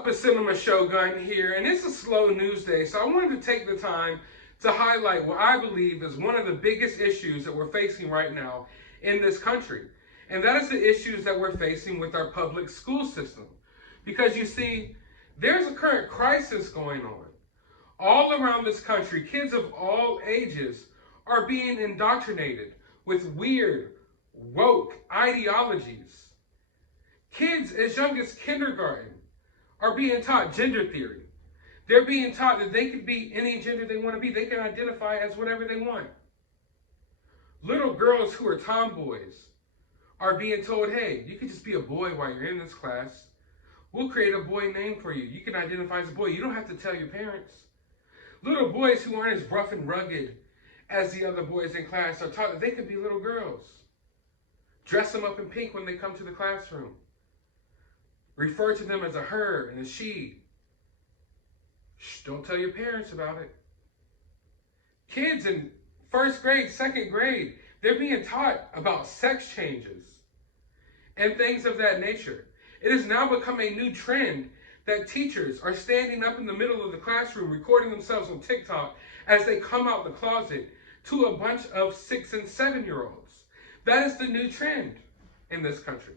up? It's Cinema Shogun here, and it's a slow news day, so I wanted to take the time to highlight what I believe is one of the biggest issues that we're facing right now in this country. And that is the issues that we're facing with our public school system. Because you see, there's a current crisis going on. All around this country, kids of all ages are being indoctrinated with weird, woke ideologies. Kids as young as kindergarten are being taught gender theory. They're being taught that they can be any gender they want to be. They can identify as whatever they want. Little girls who are tomboys are being told, hey, you can just be a boy while you're in this class. We'll create a boy name for you. You can identify as a boy. You don't have to tell your parents. Little boys who aren't as rough and rugged as the other boys in class are taught that they could be little girls. Dress them up in pink when they come to the classroom. Refer to them as a her and a she. Shh, don't tell your parents about it. Kids in first grade, second grade, they're being taught about sex changes and things of that nature. It has now become a new trend that teachers are standing up in the middle of the classroom recording themselves on TikTok as they come out the closet to a bunch of 6 and 7-year-olds. That is the new trend in this country.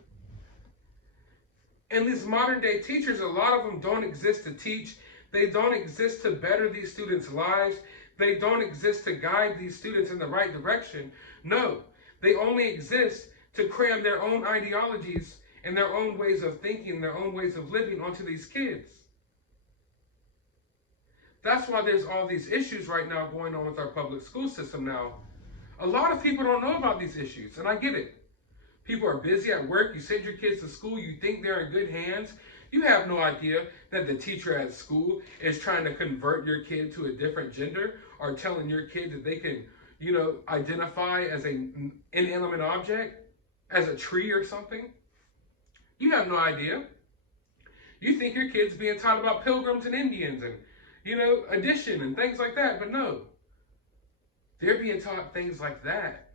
And these modern day teachers, a lot of them don't exist to teach. They don't exist to better these students' lives. They don't exist to guide these students in the right direction. No, they only exist to cram their own ideologies and their own ways of thinking, their own ways of living onto these kids. That's why there's all these issues right now going on with our public school system now. A lot of people don't know about these issues, and I get it. People are busy at work. You send your kids to school. You think they're in good hands. You have no idea that the teacher at school is trying to convert your kid to a different gender or telling your kid that they can, identify as an inanimate object, as a tree or something. You have no idea. You think your kid's being taught about pilgrims and Indians and, addition and things like that. But no, they're being taught things like that.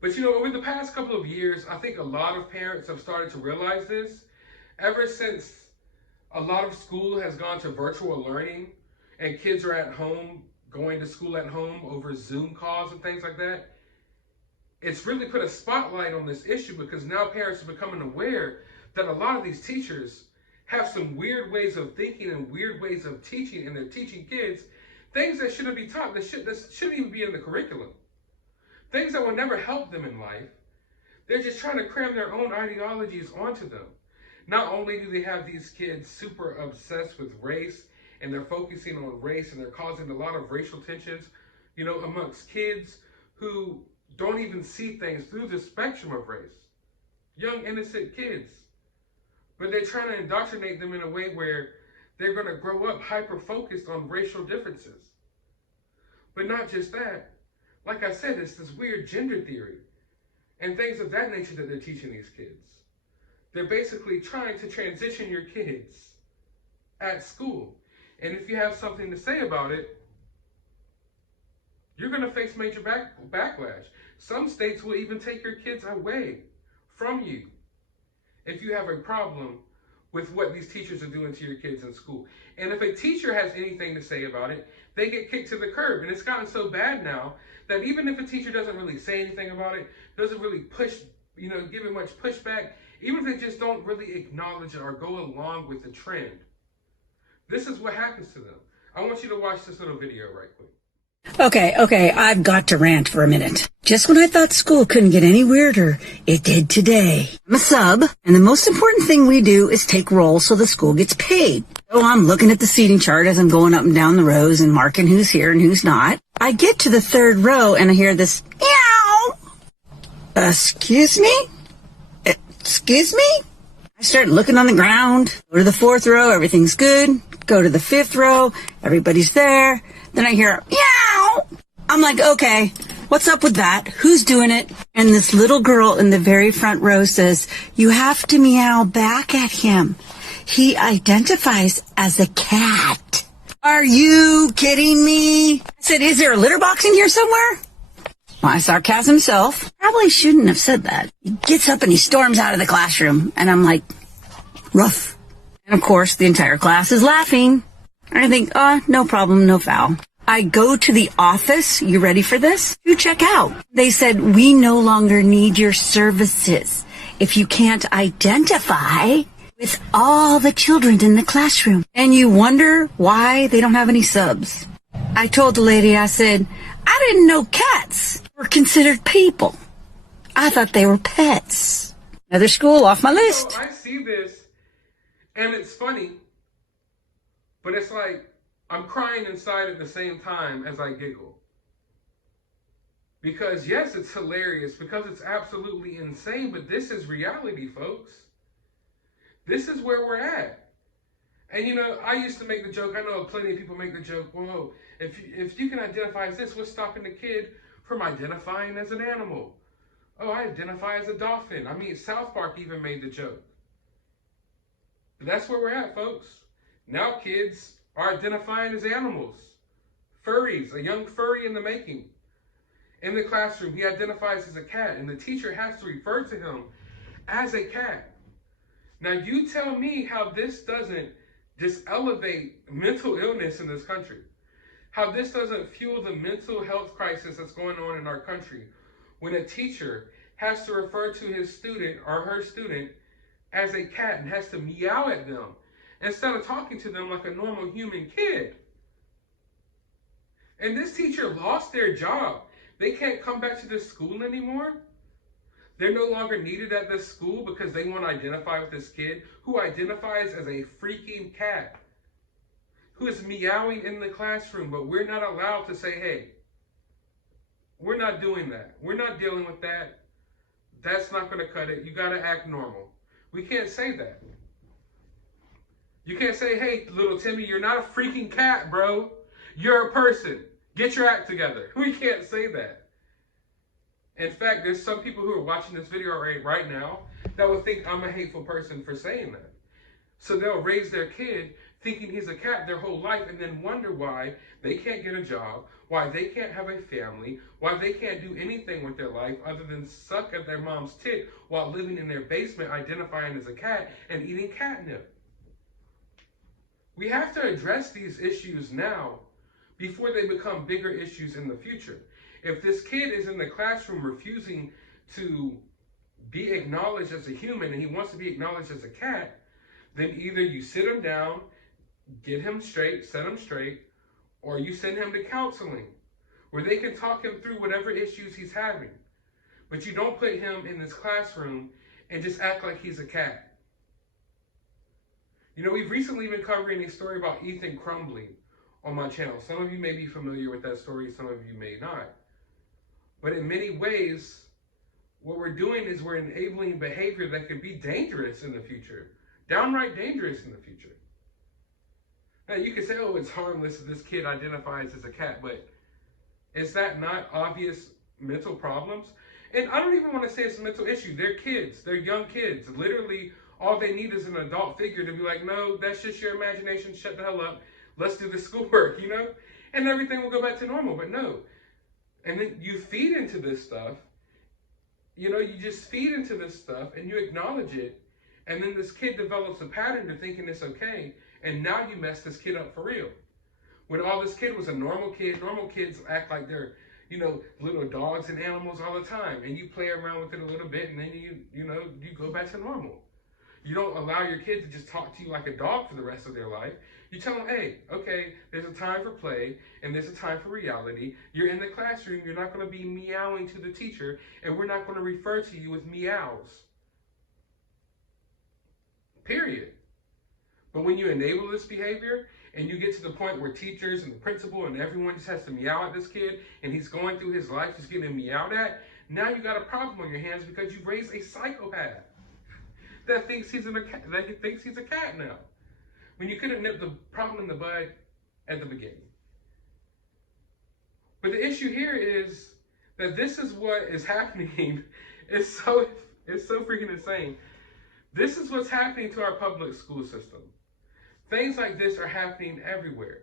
But over the past couple of years, I think a lot of parents have started to realize this. Ever since a lot of school has gone to virtual learning and kids are at home, going to school at home over Zoom calls and things like that, it's really put a spotlight on this issue because now parents are becoming aware that a lot of these teachers have some weird ways of thinking and weird ways of teaching, and they're teaching kids things that shouldn't be taught, that shouldn't even be in the curriculum. Things that will never help them in life. They're just trying to cram their own ideologies onto them. Not only do they have these kids super obsessed with race, and they're focusing on race, and they're causing a lot of racial tensions, amongst kids who don't even see things through the spectrum of race. Young, innocent kids. But they're trying to indoctrinate them in a way where they're going to grow up hyper-focused on racial differences. But not just that. Like I said, it's this weird gender theory and things of that nature that they're teaching these kids. They're basically trying to transition your kids at school. And if you have something to say about it, you're going to face major backlash. Some states will even take your kids away from you if you have a problem with what these teachers are doing to your kids in school. And if a teacher has anything to say about it, they get kicked to the curb. And it's gotten so bad now that even if a teacher doesn't really say anything about it, doesn't really push, give it much pushback, even if they just don't really acknowledge it or go along with the trend, this is what happens to them. I want you to watch this little video right quick. Okay, I've got to rant for a minute. Just when I thought school couldn't get any weirder, it did today. I'm a sub, and the most important thing we do is take roll so the school gets paid. So I'm looking at the seating chart as I'm going up and down the rows and marking who's here and who's not. I get to the third row and I hear this, meow. Excuse me? Excuse me? I start looking on the ground. Go to the fourth row, everything's good. Go to the fifth row, everybody's there. Then I hear, meow. I'm like, okay, what's up with that? Who's doing it? And this little girl in the very front row says, you have to meow back at him. He identifies as a cat. Are you kidding me? I said, is there a litter box in here somewhere? My sarcasm self probably shouldn't have said that. He gets up and he storms out of the classroom. And I'm like, Rough. And of course, the entire class is laughing. I think, no problem, no foul. I go to the office, you ready for this? To check out. They said, we no longer need your services if you can't identify with all the children in the classroom. And you wonder why they don't have any subs. I told the lady, I said, I didn't know cats were considered people. I thought they were pets. Another school off my list. I see this, and it's funny, but it's like I'm crying inside at the same time as I giggle. Because yes, it's hilarious, because it's absolutely insane, but this is reality, folks. This is where we're at. And you know, I used to make the joke, I know plenty of people make the joke, whoa, if you can identify as this, what's stopping the kid from identifying as an animal? Oh, I identify as a dolphin. I mean, South Park even made the joke. But that's where we're at, folks. Now kids are identifying as animals. Furries, a young furry in the making. In the classroom, he identifies as a cat, and the teacher has to refer to him as a cat. Now, you tell me how this doesn't just elevate mental illness in this country. How this doesn't fuel the mental health crisis that's going on in our country when a teacher has to refer to his student or her student as a cat and has to meow at them instead of talking to them like a normal human kid. And this teacher lost their job. They can't come back to this school anymore. They're no longer needed at this school because they want to identify with this kid who identifies as a freaking cat, who is meowing in the classroom, but we're not allowed to say, hey, we're not doing that. We're not dealing with that. That's not going to cut it. You got to act normal. We can't say that. You can't say, hey, little Timmy, you're not a freaking cat, bro. You're a person. Get your act together. We can't say that. In fact, there's some people who are watching this video right now that will think I'm a hateful person for saying that. So they'll raise their kid thinking he's a cat their whole life and then wonder why they can't get a job, why they can't have a family, why they can't do anything with their life other than suck at their mom's tit while living in their basement identifying as a cat and eating catnip. We have to address these issues now before they become bigger issues in the future. If this kid is in the classroom refusing to be acknowledged as a human and he wants to be acknowledged as a cat, then either you sit him down, get him straight, set him straight, or you send him to counseling where they can talk him through whatever issues he's having. But you don't put him in this classroom and just act like he's a cat. You know, we've recently been covering a story about Ethan Crumbly on my channel. Some of you may be familiar with that story, some of you may not. But in many ways, what we're doing is we're enabling behavior that could be dangerous in the future. Downright dangerous in the future. Now, you can say, oh, it's harmless if this kid identifies as a cat, but is that not obvious mental problems? And I don't even want to say it's a mental issue. They're kids. They're young kids. Literally, all they need is an adult figure to be like, no, that's just your imagination. Shut the hell up. Let's do the schoolwork, you know? And everything will go back to normal, but no. And then you feed into this stuff. You know, you just feed into this stuff and you acknowledge it. And then this kid develops a pattern to thinking it's okay. And now you mess this kid up for real. When all this kid was a normal kid, normal kids act like they're, you know, little dogs and animals all the time. And you play around with it a little bit and then you go back to normal. You don't allow your kid to just talk to you like a dog for the rest of their life. You tell them, hey, okay, there's a time for play and there's a time for reality. You're in the classroom. You're not going to be meowing to the teacher and we're not going to refer to you with meows. Period. But when you enable this behavior and you get to the point where teachers and the principal and everyone just has to meow at this kid and he's going through his life just getting meowed at, now you got a problem on your hands because you've raised a psychopath that thinks he's a cat now. When you could have nipped the problem in the bud at the beginning. But the issue here is that this is what is happening. It's so freaking insane. This is what's happening to our public school system. Things like this are happening everywhere.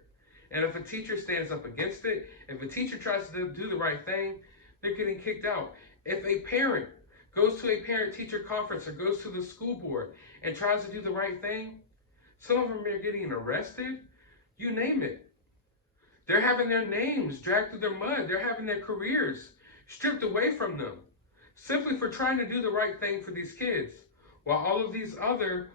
And if a teacher stands up against it, if a teacher tries to do the right thing, they're getting kicked out. If a parent goes to a parent-teacher conference or goes to the school board and tries to do the right thing. Some of them are getting arrested. You name it. They're having their names dragged through their mud. They're having their careers stripped away from them simply for trying to do the right thing for these kids. While all of these other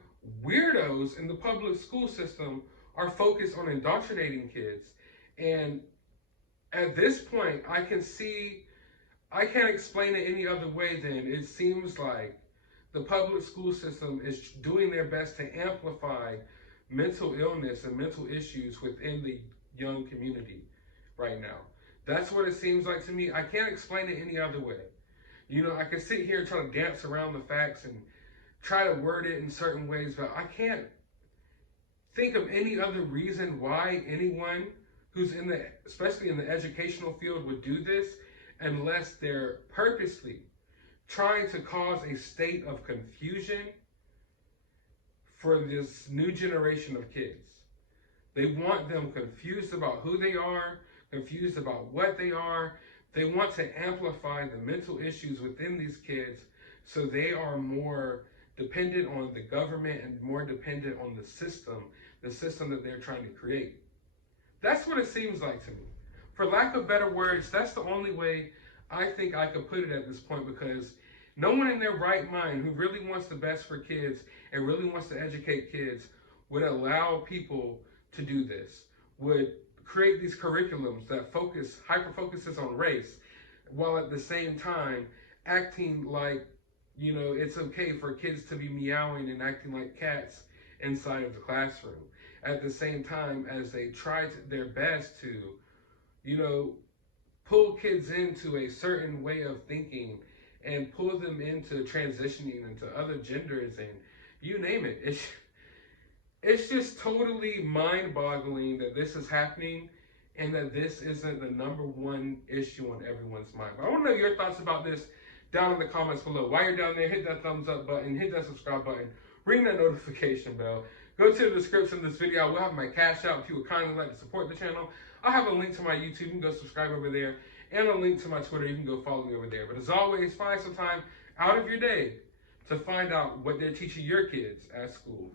weirdos in the public school system are focused on indoctrinating kids. And at this point, I can't explain it any other way than it seems like the public school system is doing their best to amplify mental illness and mental issues within the young community right now. That's what it seems like to me. I can't explain it any other way. You know, I can sit here and try to dance around the facts and try to word it in certain ways, but I can't think of any other reason why anyone who's especially in the educational field would do this unless they're purposely trying to cause a state of confusion for this new generation of kids. They want them confused about who they are, confused about what they are. They want to amplify the mental issues within these kids so they are more dependent on the government and more dependent on the system that they're trying to create. That's what it seems like to me. For lack of better words, that's the only way I think I could put it at this point, because no one in their right mind who really wants the best for kids and really wants to educate kids would allow people to do this, would create these curriculums that hyper-focuses on race, while at the same time acting like, you know, it's okay for kids to be meowing and acting like cats inside of the classroom. At the same time as they try their best to, you know, pull kids into a certain way of thinking and pull them into transitioning into other genders and you name it. It's just totally mind-boggling that this is happening and that this isn't the number one issue on everyone's mind. But I want to know your thoughts about this down in the comments below. While you're down there, hit that thumbs up button, hit that subscribe button, ring that notification bell. Go to the description of this video. I will have my cash out if you would kindly like to support the channel. I'll have a link to my YouTube. You can go subscribe over there, and a link to my Twitter. You can go follow me over there. But as always, find some time out of your day to find out what they're teaching your kids at school.